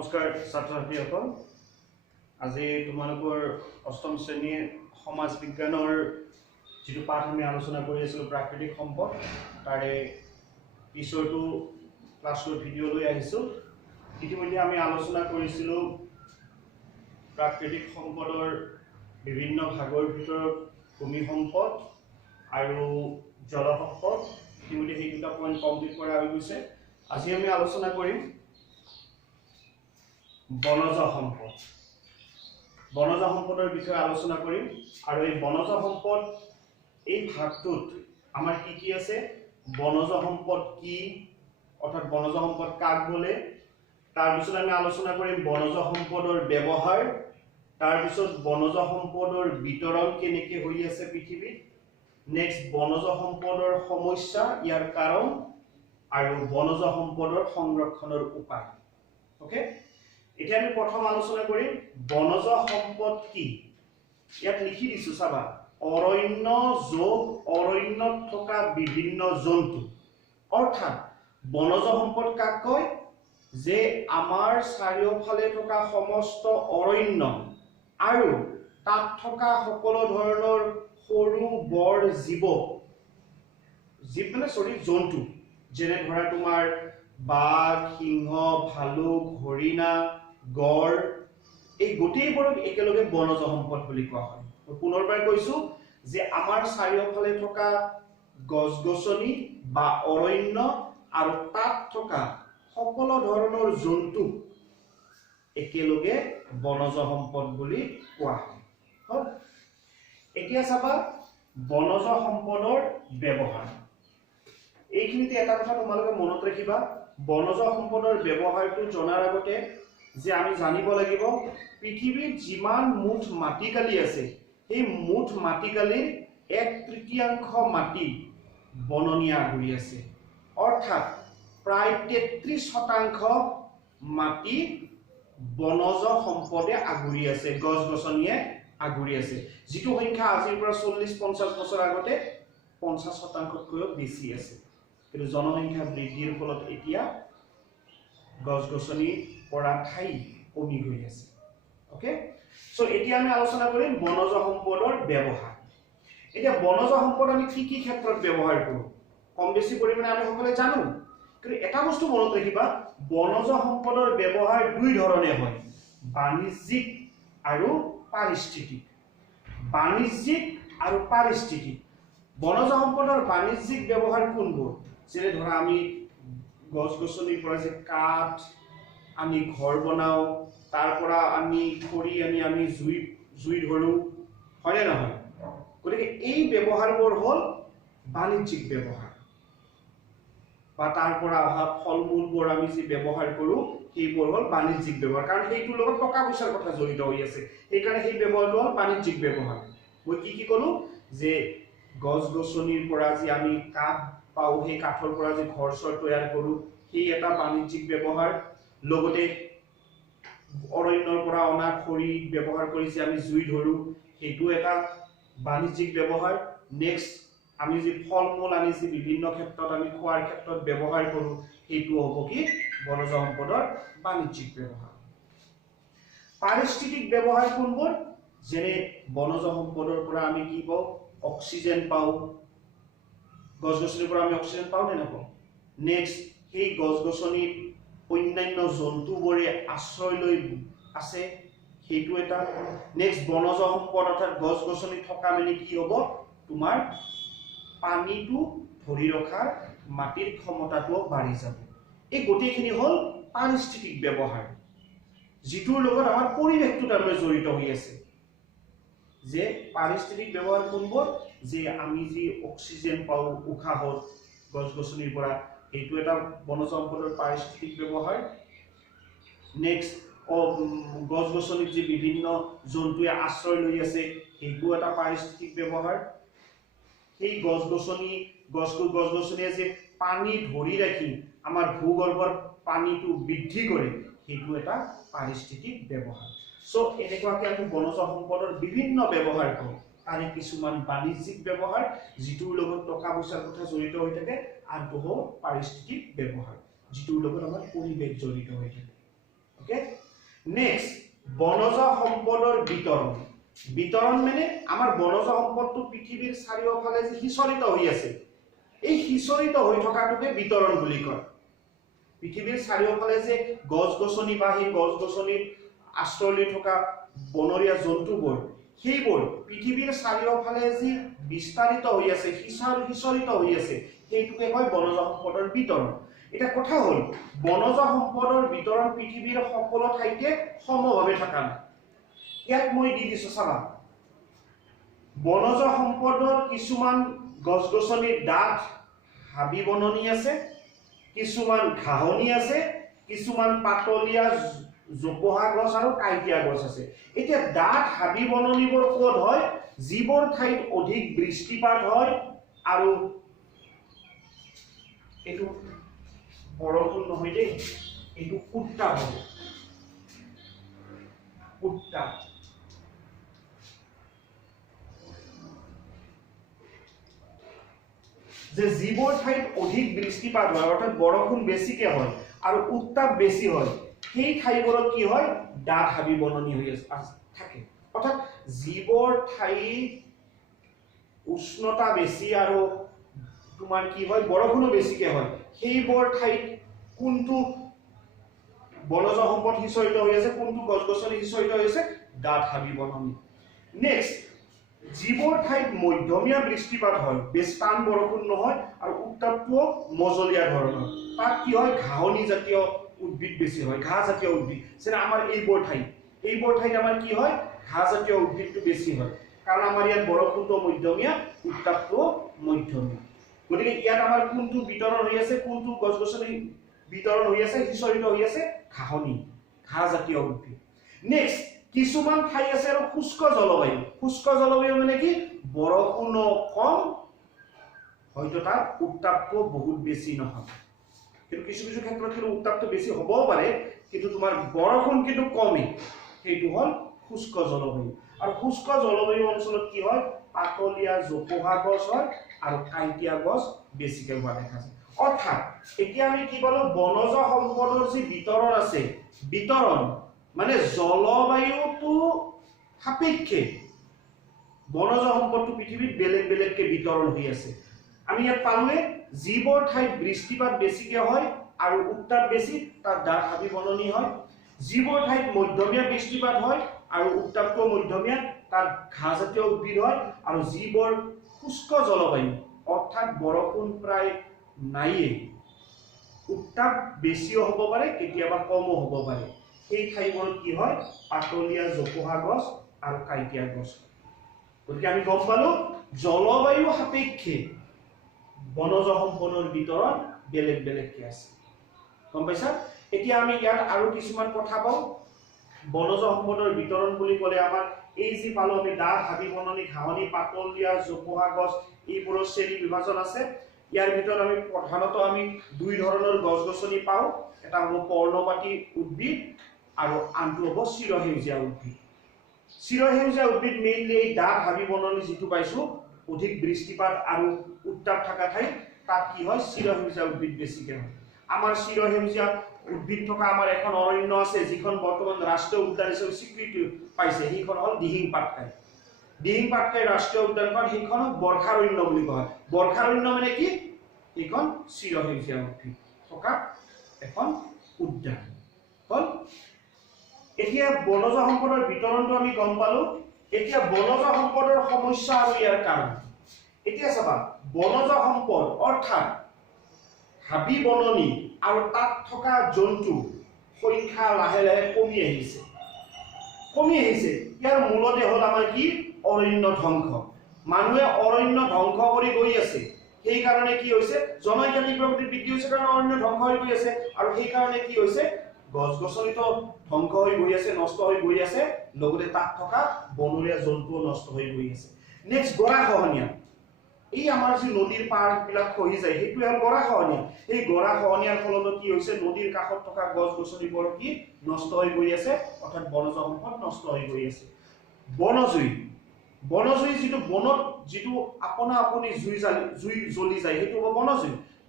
নমস্কাৰ ছাত্ৰ ছাত্ৰীসকল আজি তোমালোকৰ অষ্টম শ্ৰেণীৰ সমাজ বিজ্ঞানৰ যিটো পাঠ আমি আলোচনা কৰি আছিলোঁ প্ৰাকৃতিক সম্পদ তাৰে পিছৰটো ক্লাছৰ ভিডিঅ' লৈ আহিছোঁ। ইতিমধ্যে আমি আলোচনা কৰিছিলোঁ প্ৰাকৃতিক সম্পদৰ বিভিন্ন ভাগৰ ভিতৰত ভূমি সম্পদ আৰু জল সম্পদ। ইতিমধ্যে সেই দুটা পইণ্ট কমপ্লিট কৰা হৈ গৈছে। আজি আমি আলোচনা কৰিম বনজ সম্পদ। বনজ সম্পদৰ বিষয়ে আলোচনা কৰিম আৰু এই বনজ সম্পদ এই ভাগটোত আমাৰ কি কি আছে, বনজ সম্পদ কি অৰ্থাৎ বনজ সম্পদ কাক বলে, তাৰপিছত আমি আলোচনা কৰিম বনজ সম্পদৰ ব্যৱহাৰ, তাৰপিছত বনজ সম্পদৰ বিতৰণ কেনেকৈ হৈ আছে পৃথিৱীত, নেক্সট বনজ সম্পদৰ সমস্যা ইয়াৰ কাৰণ আৰু বনজ সম্পদৰ সংৰক্ষণৰ উপায়। ওকে, এতিয়া আমি প্ৰথম আলোচনা কৰিম বনজ সম্পদ কি। ইয়াত লিখি দিছো চাবা, অৰণ্য যোগ অৰণ্যত থকা বিভিন্ন জন্তু। অৰ্থাৎ বনজ সম্পদ কাক কয়, যে আমাৰ চাৰিওফালে থকা সমস্ত অৰণ্য আৰু তাত থকা সকলো ধৰণৰ সৰু বৰ জন্তু, যেনে ধৰা তোমাৰ বাঘ, সিংহ, ভালুক, হৰিণা, গড়, এই গোটেইবোৰক একেলগে বনজ সম্পদ বুলি কোৱা হয়। পুনৰবাৰ কৈছো যে আমাৰ চাৰিওফালে থকা গছ গছনি বা অৰণ্য আৰু তাত থকা সকলো ধৰণৰ জন্তু একেলগে বনজ সম্পদ বুলি কোৱা হয়। এতিয়া চাবা বনজ সম্পদৰ ব্যৱহাৰ। এইখিনিতে এটা কথা তোমালোকে মনত ৰাখিবা, বনজ সম্পদৰ ব্যৱহাৰটো জনাৰ আগতে যে আমি জানিব লাগিব পৃথিৱীত যিমান মুঠ মাটিকালি আছে সেই মুঠ মাটিকালিৰ 1/3 মাটি বননীয়া আগুৰি আছে। অৰ্থাৎ প্ৰায় 33% মাটি বনজ সম্পদে আগুৰি আছে, গছ গছনিয়ে আগুৰি আছে, যিটো সংখ্যা আজিৰ পৰা 40-50 বছৰ আগতে 50%তকৈও বেছি আছে। কিন্তু জনসংখ্যা বৃদ্ধিৰ ফলত এতিয়া গছ গছনিৰ পৰা ঠাই কমি গৈ আছে। ওকে, সো এতিয়া আমি আলোচনা কৰিম বনজ সম্পদৰ ব্যৱহাৰ। এতিয়া বনজ সম্পদ আমি কি কি ক্ষেত্ৰত ব্যৱহাৰ কৰোঁ, কম বেছি পৰিমাণে আমি সকলোৱে জানো, কিন্তু এটা বস্তু মনত ৰাখিবা, বনজ সম্পদৰ ব্যৱহাৰ দুই ধৰণে হয়, বাণিজ্যিক আৰু পাৰিস্থিতিক। বাণিজ্যিক আৰু পাৰিস্থিতিক। বনজ সম্পদৰ বাণিজ্যিক ব্যৱহাৰ কোনবোৰ, যেনে ধৰা আমি গছ গছনিৰ পৰা যে কাঠ আমি ঘৰ বনাওঁ, তাৰ পৰা আমি খৰি আনি আমি জুই ধৰোঁ, হয়নে নহয়? গতিকে এই ব্যৱহাৰবোৰ হ'ল বাণিজ্যিক ব্যৱহাৰ। বা তাৰ পৰা অহা ফল মূলবোৰ আমি যি ব্যৱহাৰ কৰোঁ সেইবোৰ হ'ল বাণিজ্যিক ব্যৱহাৰ, কাৰণ সেইটোৰ লগত টকা পইচাৰ কথা জড়িত হৈ আছে, সেইকাৰণে সেই ব্যৱহাৰটো হ'ল বাণিজ্যিক ব্যৱহাৰ। মই কি ক'লো, যে গছ গছনিৰ পৰা যি আমি কাঠ পাওঁ সেই কাঠৰ পৰা যে ঘৰ চৰ তৈয়াৰ কৰোঁ সেই এটা বাণিজ্যিক ব্যৱহাৰ। লগতে অৰণ্যৰ পৰা অনা খৰি ব্যৱহাৰ কৰি যে আমি জুই ধৰোঁ সেইটো এটা বাণিজ্যিক ব্যৱহাৰ। নেক্সট আমি যি ফল মূল আনি যি বিভিন্ন ক্ষেত্ৰত আমি খোৱাৰ ক্ষেত্ৰত ব্যৱহাৰ কৰোঁ সেইটো হ'ব কি বনজ সম্পদৰ বাণিজ্যিক ব্যৱহাৰ। পাৰিস্থিতিক ব্যৱহাৰ কোনবোৰ, যেনে বনজ সম্পদৰ পৰা আমি কি পাওঁ, অক্সিজেন পাওঁ, গছ গছনিৰ পৰা আমি অক্সিজেন পাওঁ নে নাপাওঁ। নেক্সট সেই গছ গছনিত অন্যান্য জন্তুবোৰে আশ্ৰয় লৈ আছে, সেইটো এটা। নেক্সট বনজ সম্পদ অৰ্থাৎ গছ গছনি থকা মেলি কি হ'ব, তোমাৰ পানীটো ধৰি ৰখাৰ মাটিৰ ক্ষমতাটোও বাঢ়ি যাব। এই গোটেইখিনি হ'ল পাৰিস্থিতিক ব্যৱহাৰ, যিটোৰ লগত আমাৰ পৰিৱেশটো তাৰমানে জড়িত হৈ আছে। যে পাৰিস্থিতিক ব্যৱহাৰ কোনবোৰ, যে আমি যি অক্সিজেন পাওঁ উশাহত গছ গছনিৰ পৰা, সেইটো এটা বনজ সম্পদৰ পাৰিস্থিতিক ব্যৱহাৰ। নেক্সট গছ গছনিত যি বিভিন্ন জন্তুৱে আশ্ৰয় লৈ আছে সেইটো এটা পাৰিস্থিতিক ব্যৱহাৰ। সেই গছ গছনিয়ে যে পানী ধৰি ৰাখি আমাৰ ভূগৰ্ভৰ পানীটো বৃদ্ধি কৰে সেইটো এটা পাৰিস্থিতিক ব্যৱহাৰ। সো এনেকুৱাকৈ আমি বনজ সম্পদৰ বিভিন্ন ব্যৱহাৰ কৰোঁ, তাৰে কিছুমান বাণিজ্যিক ব্যৱহাৰ যিটোৰ লগত টকা পইচাৰ কথা জড়িত হৈ থাকে, আনটো হ'ল পাৰিস্থিতিক ব্যৱহাৰ যিটোৰ লগত আমাৰ পৰিৱেশ জড়িত হৈ থাকে। ওকে নেক্সট বনজ সম্পদৰ বিতৰণ মানে আমাৰ বনজ সম্পদটো পৃথিৱীৰ চাৰিওফালে যে সিঁচৰিত হৈ আছে এই সিঁচৰিত হৈ থকাটোকে বিতৰণ বুলি কয় পৃথিৱীৰ চাৰিওফালে যে গছ-গছনি বা সেই গছ-গছনিৰ আশ্ৰয় লৈ থকা বনৰীয়া জন্তুবোৰ সেইবোৰ পৃথিৱীৰ চাৰিওফালে যে বিস্তাৰিত হৈ আছে সিঁচৰিত হৈ আছে সেইটোকে কয় বনজ সম্পদৰ বিতৰণ এটা কথা হ'ল বনজ সম্পদৰ বিতৰণ পৃথিৱীৰ সকলো ঠাইতে সমভাৱে থকা নাই ইয়াত মই দি দিছো চাবা বনজ সম্পদৰ কিছুমান গছ-গছনিৰ ডাঠ হাবি বননি আছে কিছুমান ঘাঁহনি আছে কিছুমান পাতলীয়া জোপোহা গছ আৰু কাঁইটীয়া গছ আছে এতিয়া ডাঠ হাবি বননিবোৰ ক'ত হয় যিবোৰ ঠাইত অধিক বৃষ্টিপাত হয় আৰু এইটো বৰষুণ নহয় দেই এইটো উত্তাপ হ'ব উত্তাপ যে যিবোৰ ঠাইত অধিক বৃষ্টিপাত হয় অৰ্থাৎ বৰষুণ বেছিকে হয় আৰু উত্তাপ বেছি হয় সেই ঠাইবোৰত কি হয় ডাঠ হাবি বননি হৈ থাকে অৰ্থাৎ যিবোৰ ঠাইত উষ্ণতা বেছি আৰু তোমাৰ কি হয় বৰষুণো বেছিকে হয় সেইবোৰ ঠাইত কোনটো বনজ সম্পদ সিঁচৰিত হৈ আছে কোনটো গছ-গছনি সিঁচৰিত হৈ আছে ডাঠ হাবি বননি নেক্সট যিবোৰ ঠাইত মধ্যমীয়া বৃষ্টিপাত হয় বেছি টান বৰষুণ নহয় আৰু উত্তাপটো মজলীয়া ধৰণৰ তাত কি হয় ঘাঁহনি জাতীয় উদ্ভিদ বেছি হয় ঘাঁহ জাতীয় উদ্ভিদ যেনে আমাৰ এইবোৰ ঠাইত আমাৰ কি হয় ঘাঁহ জাতীয় উদ্ভিদটো বেছি হয় কাৰণ আমাৰ ইয়াত বৰষুণটো মধ্যমীয়া উত্তাপটো মধ্যমীয়া গতিকে ইয়াত আমাৰ কোনটো বিতৰণ হৈ আছে কোনটো গছ-গছনি বিতৰণ হৈ আছে সিঁচৰিত হৈ আছে ঘাঁহনি ঘাঁহ জাতীয় উদ্ভিদ নেক্সট কিছুমান ঠাই আছে আৰু শুষ্ক জলবায়ু মানে কি বৰষুণ কম হয়তো তাৰ উত্তাপটো বহুত বেছি নহয় কিন্তু কিছু ক্ষেত্ৰত কিন্তু উত্তাপটো বেছি হ'বও পাৰে কিন্তু তোমাৰ বৰষুণ কিন্তু কমেই সেইটো হ'ল শুষ্ক জলবায়ু আৰু শুষ্ক জলবায়ু অঞ্চলত কি হয় পাতলীয়া জোপোহা গছ হয় আৰু কাঁইটীয়া গছ বেছিকৈ হোৱা দেখা যায় অৰ্থাৎ এতিয়া আমি কি পালো বনজ সম্পদৰ যি বিতৰণ আছে বিতৰণ মানে জলবায়ুটো সাপেক্ষে বনজ সম্পদটো পৃথিৱীত বেলেগকে বিতৰণ হৈ আছে আমি ইয়াত পালোৱে যিবোৰ ঠাইত বৃষ্টিপাত বেছিকে হয় আৰু উত্তাপ বেছি তাত ডাঠ হাবি বননি হয় যিবোৰ ঠাইত মধ্যমীয়া বৃষ্টিপাত হয় আৰু উত্তাপটো মধ্যমীয়া তাত ঘাঁহ জাতীয় উদ্ভিদ হয় আৰু যিবোৰ শুষ্ক জলবায়ু অৰ্থাৎ বৰষুণ প্ৰায় নাইয়ে উত্তাপ বেছিও হ'ব পাৰে কেতিয়াবা কমো হ'ব পাৰে সেই ঠাইবোৰত কি হয় পাতলীয়া জোপোহা গছ আৰু কাঁইটীয়া গছ গতিকে আমি গম পালো জলবায়ু সাপেক্ষে বনজ সম্পদৰ বিতৰণ বেলেগকে আছে গম পাইছা এতিয়া আমি ইয়াত আৰু কিছুমান কথা পাওঁ বনজ সম্পদৰ বিতৰণ বুলি ক'লে আমাৰ এই যি পালো আমি ডাঠ হাবি বননি ঘাঁহনি পাতলীয়া জোপোহা গছ এইবোৰৰ শ্ৰেণী বিভাজন আছে ইয়াৰ ভিতৰত আমি প্ৰধানত আমি দুই ধৰণৰ গছ-গছনি পাওঁ এটা হ'ব পৰ্ণপাতী উদ্ভিদ আৰু আনটো হ'ব চিৰসেউজীয়া উদ্ভিদ মেইনলি এই ডাঠ হাবি বননি যিটো পাইছো অধিক বৃষ্টিপাত আৰু উত্তাপ থকা ঠাই তাত কি হয় চিৰসেউজীয়া উদ্ভিদ বেছিকে হয় আমাৰ চিৰসেউজীয়া উদ্ভিদ থকা আমাৰ এখন অৰণ্য আছে যিখন বৰ্তমান ৰাষ্ট্ৰীয় উদ্যান হিচাপে স্বীকৃতি পাইছে সেইখন হ'ল দিহিং পাটকাই ৰাষ্ট্ৰীয় উদ্যানখন সেইখন বৰ্ষাৰণ্য বুলি কয় বৰ্ষাৰণ্য মানে কি এইখন চিৰসেউজীয়া উদ্ভিদ থকা এখন উদ্যান হ'ল এতিয়া বনজ সম্পদৰ বিতৰণটো আমি গম পালো এতিয়া বনজ সম্পদৰ সমস্যা আৰু ইয়াৰ কাৰণ এতিয়া চাবা বনজ সম্পদ অৰ্থাৎ হাবি বননি আৰু তাত থকা জন্তু সংখ্যা লাহে কমি আহিছে ইয়াৰ মূলতে হ'ল আমাৰ কি অৰণ্য ধ্বংস মানুহে অৰণ্য ধ্বংস কৰি গৈ আছে সেই কাৰণে কি হৈছে জনসংখ্যা প্ৰবৃদ্ধি বৃদ্ধি হৈছে কাৰণ অৰণ্য ধ্বংস হৈ গৈ আছে আৰু সেই কাৰণে কি হৈছে গছ-গছনিটো ধ্বংস হৈ গৈ আছে নষ্ট হৈ গৈ আছে লগতে তাত থকা বনৰীয়া জন্তুও নষ্ট হৈ গৈ আছে নেক্সট গৰাখহনীয়া এই আমাৰ যি নদীৰ পাৰবিলাক খহি যায় সেইটোৱে হ'ল গৰাখহনীয়া এই গৰাখহনীয়াৰ ফলত কি হৈছে নদীৰ কাষত থকা গছ-গছনিবোৰ কি নষ্ট হৈ গৈ আছে অৰ্থাৎ বনজ সম্পদ নষ্ট হৈ গৈ আছে বনজুই যিটো বনত যিটো আপনা আপুনি জুই জ্বলি যায় সেইটো হ'ব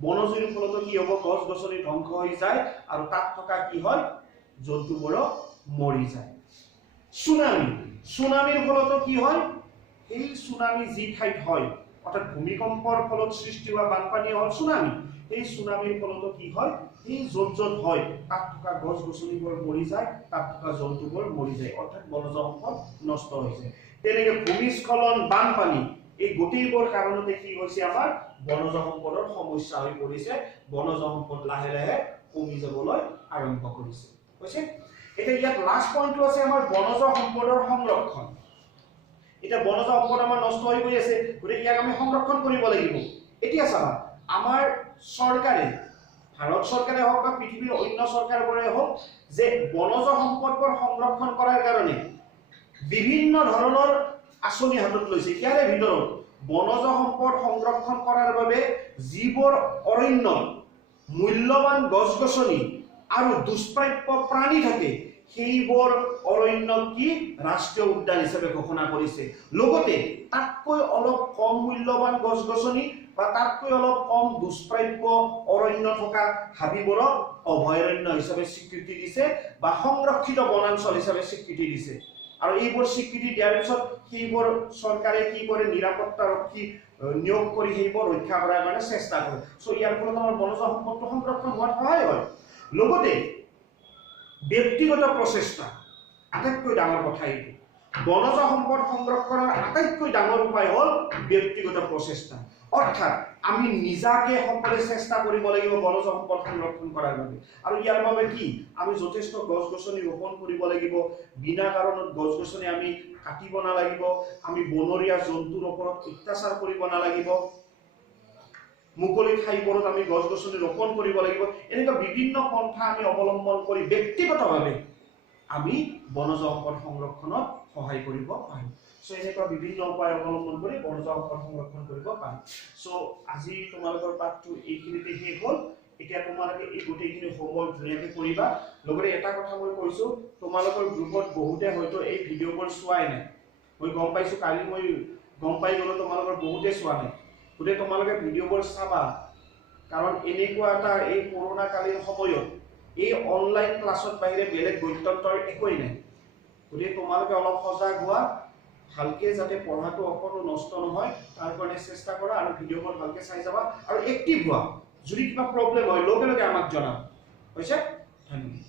বনজুইৰ ফলত কি হ'ব গছ-গছনি ধ্বংস হৈ যায় আৰু তাত থকা কি হয় জন্তুবোৰ মৰি যায়। সুনামি, সুনামিৰ ফলতো কি হয়, এই সুনামি যি ঠাইত হয় অৰ্থাৎ ভূমিকম্পৰ ফলত সৃষ্টি হোৱা বানপানী হ'ল সুনামি। এই সুনামিৰ ফলতো কি হয়, এই য'ত য'ত হয় তাত থকা গছ গছনিবোৰ মৰি যায়, তাত থকা জন্তুবোৰ মৰি যায়, অৰ্থাৎ বনজ সম্পদ নষ্ট হৈছে। তেনেকে ভূমিস্খলন, বানপানী, এই গোটেইবোৰ কাৰণতে কি হৈছে, আমাৰ বনজ সম্পদৰ সমস্যা হৈ পৰিছে। বনজ সম্পদ লাহে লাহে কমি যাবলৈ আৰম্ভ কৰিছে। হৈছে এতিয়া ইয়াত লাষ্ট পইণ্টটো আছে আমাৰ বনজ সম্পদৰ সংৰক্ষণ। এতিয়া বনজ সম্পদ আমাৰ নষ্ট হৈ গৈ আছে, গতিকে ইয়াক আমি সংৰক্ষণ কৰিব লাগিব। এতিয়া চাবা, আমাৰ চৰকাৰে, ভাৰত চৰকাৰে হওক বা পৃথিৱীৰ অন্য চৰকাৰবোৰে হওক, যে বনজ সম্পদবোৰ সংৰক্ষণ কৰাৰ কাৰণে বিভিন্ন ধৰণৰ আঁচনি হাতত লৈছে। ইয়াৰে ভিতৰত বনজ সম্পদ সংৰক্ষণ কৰাৰ বাবে যিবোৰ অৰণ্য, মূল্যৱান গছ গছনি আৰু দুষ্প্ৰাপ্য প্ৰাণী থাকে, সেইবোৰ অৰণ্য কি ৰাষ্ট্ৰীয় উদ্যান হিচাপে ঘোষণা কৰিছে। লগতে তাতকৈ অলপ কম মূল্যৱান গছ গছনি বা তাতকৈ অলপ কম দুষ্প্ৰাপ্য অৰণ্য থকা হাবিবোৰক অভয়াৰণ্য হিচাপে স্বীকৃতি দিছে বা সংৰক্ষিত বনাঞ্চল হিচাপে স্বীকৃতি দিছে। আৰু এইবোৰ স্বীকৃতি দিয়াৰ পিছত সেইবোৰ চৰকাৰে কি কৰে, নিৰাপত্তাৰক্ষী নিয়োগ কৰি সেইবোৰ ৰক্ষা কৰাৰ কাৰণে চেষ্টা কৰে। চ' ইয়াৰ ফলত আমাৰ বনজ সম্পদটো সংৰক্ষণ হোৱাত সহায় হয়। লগতে ব্যক্তিগত প্ৰচেষ্টা, আটাইতকৈ ডাঙৰ কথা এইটো। বনজ সম্পদ সংৰক্ষণৰ আটাইতকৈ ডাঙৰ উপায় হ'ল ব্যক্তিগত প্ৰচেষ্টা। অৰ্থাৎ আমি নিজাকে সকলে চেষ্টা কৰিব লাগিব বনজ সম্পদ সংৰক্ষণ কৰাৰ বাবে। আৰু ইয়াৰ বাবে কি, আমি যথেষ্ট গছ গছনি ৰোপণ কৰিব লাগিব, বিনা কাৰণত গছ গছনি আমি কাটিব নালাগিব, আমি বনৰীয়া জন্তুৰ ওপৰত অত্যাচাৰ কৰিব নালাগিব, মুকলি ঠাইবোৰত আমি গছ গছনি ৰোপণ কৰিব লাগিব। এনেকুৱা বিভিন্ন পন্থা আমি অৱলম্বন কৰি ব্যক্তিগতভাৱে আমি বনজ সম্পদ সংৰক্ষণত সহায় কৰিব পাৰিম। চ' এনেকুৱা বিভিন্ন উপায় অৱলম্বন কৰি বনজ সম্পদ সংৰক্ষণ কৰিব পাৰিম। চ' আজি তোমালোকৰ পাঠটো এইখিনিতে শেষ হ'ল। এতিয়া তোমালোকে এই গোটেইখিনি হোমৱৰ্ক ধুনীয়াকৈ কৰিবা। লগতে এটা কথা মই কৈছো, তোমালোকৰ গ্ৰুপত বহুতে হয়তো এই ভিডিঅ'বোৰ চোৱাই নাই। মই গম পাইছো, কালি মই গম পাই গ'লো তোমালোকৰ বহুতে চোৱা নাই। গতিকে তোমালোকে ভিডিঅ'বোৰ চাবা, কাৰণ এনেকুৱা এটা এই কৰোণাকালীন সময়ত এই অনলাইন ক্লাছৰ বাহিৰে বেলেগ গত্যন্তৰ একোৱেই নাই। গতিকে তোমালোকে অলপ সজাগ হোৱা, ভালকে যাতে পঢ়াটো অকণো নষ্ট নহয় তাৰ কাৰণে চেষ্টা কৰা, আৰু ভিডিঅ'বোৰ ভালকে চাই যাবা আৰু এক্টিভ হোৱা। যদি কিবা প্ৰব্লেম হয় লগে লগে আমাক জনাবা। হৈছে? ধন্যবাদ।